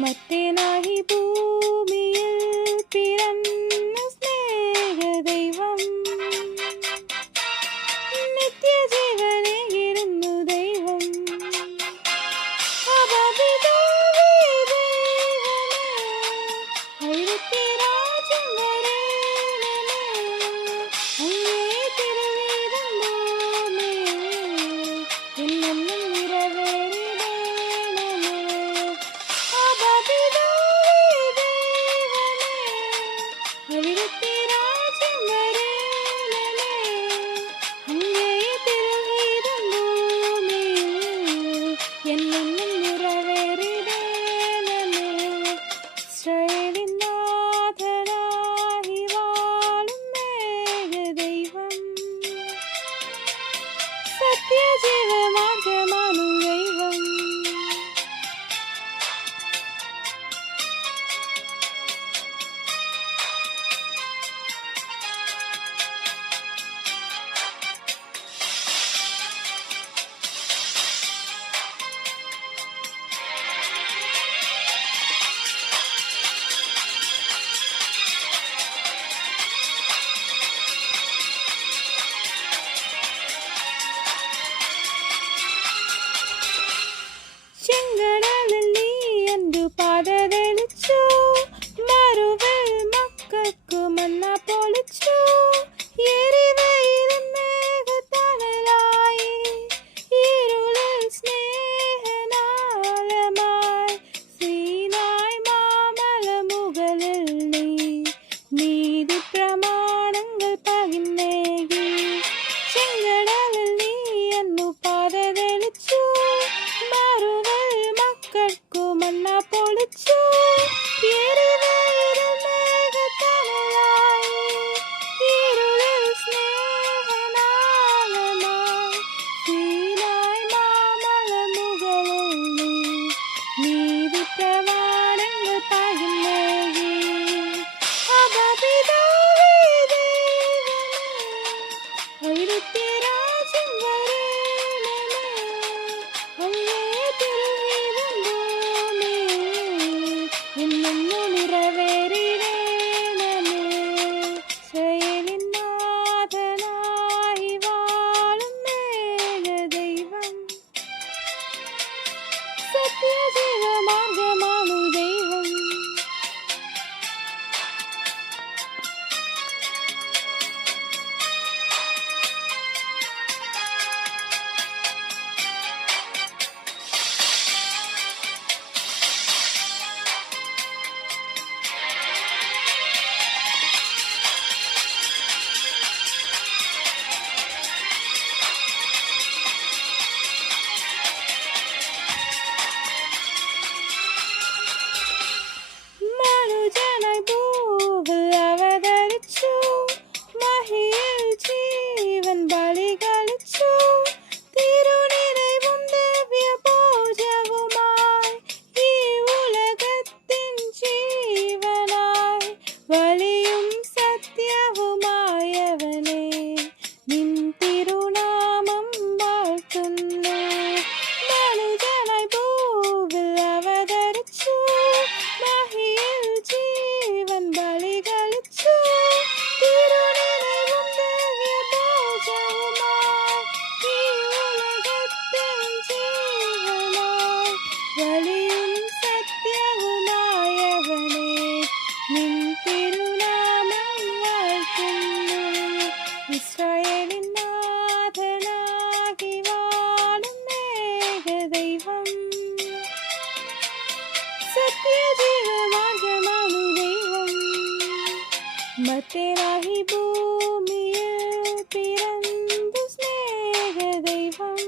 മർത്യനായി ഭൂമിയിൽ പിറന്ന സ്നേഹദൈവം, നിത്യജീവനേകിടുന്നു ദൈവം. അപരിമിതമായ ദൈവമേ, അവിടുത്തെ രാജ്യം വരേണമേ, അങ്ങേ തിരുഹിതം ഭൂമിയിൽ എന്നെന്നും നിറവേറിടേണമേ. അപരിമിതമായ ദൈവമേ, അവിടുത്തെ രാജ്യം വരേണമേ, അങ്ങേ തിരുഹിതം ഭൂമിയിൽ എന്നെന്നും നിറവേറിടേണമേ. ഇസ്രായേലിൻ നാഥനായി വാഴും ഏകദൈവം, സത്യജീവമാർഗ്ഗമാണു ദൈവം. ചെങ്കടലിൽ നീ എന്തു പാത തെളിച്ചു, മറുവിൽ മക്കൾക്കു മന്ന പൊളിച്ചു. എരിവയിലും മേഘത്തണലായി, ഇരുളിൽ സ്നേഹനാളമായി, സീനായ് മാമലമുകളിൽ നീ നീതി പ്രമാണങ്ങൾ പകിന്നേകി. ചെങ്കടലിൽ നീ എന്നു പാത തെളിച്ചു, മറുവിൽ മക്കൾക്കു മന്ന പൊളിച്ചു. എരിവയിലും മേഘത്തണലായി, ഇരുളിൽ സ്നേഹനാളമായി, സീനായ് മാമലമുകളിൽ നീ നീതി പ്രമാണങ്ങൾ പകിന്നേകി. അപരിമിതമായ ദൈവമേ, അവിടുത്തെ രാജ്യം വരേണമേ, അങ്ങേ തിരുഹിതം ഭൂമിയിൽ എന്നെന്നും നിറവേറിടേണമേ. ഇസ്രായേലിൻ നാഥനായി വാഴും ഏകദൈവം, സത്യജീവമാർഗ്ഗമാണു ദൈവം. മനുജനായി ഭൂവിൽ അവതരിച്ചു, മഹിയിൽ ജീവൻ ബലി കഴിച്ചു. തിരുനിറവും ദിവ്യഭോജവുമായി, ഈ ഉലകത്തിൻ ജീവനായി, വഴിയും സത്യവുമായവനേ, നിൻ തിരുനാമം വാഴ്ത്തുന്നു. മനുജനായി ഭൂവിൽ അവതരിച്ചു, മഹിയിൽ ജീവൻ ബലി കഴിച്ചു. തിരുനിറവും ദിവ്യഭോജവുമായി, ഈ ഉലകത്തിൻ ജീവനായി, വഴിയും സത്യവുമായവനേ, നിൻ തിരുനാമം വാഴ്ത്തുന്നു. ഇസ്രായേലിൻ നാഥനായി വാഴും ഏകദൈവം, സത്യജീവമാർഗ്ഗമാണു ദൈവം. മർത്യനായി ഭൂമിയിൽ പിറന്ന സ്നേഹദൈവം,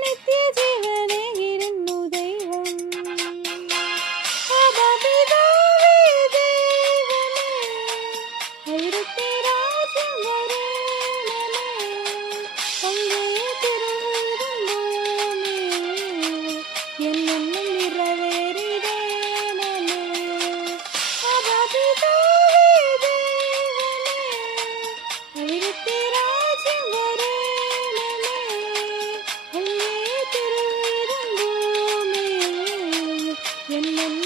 നിത്യജീവനേകിടുന്നു ദൈവം. അപരിമിതമായ ദൈവമേ, അവിടുത്തെ രാജ്യം വരേണമേ, അങ്ങേ തിരുഹിതം ഭൂമിയിൽ എന്നെന്നും നിറവേറിടേണമേ. അപരിമിതമായ என்னென்ன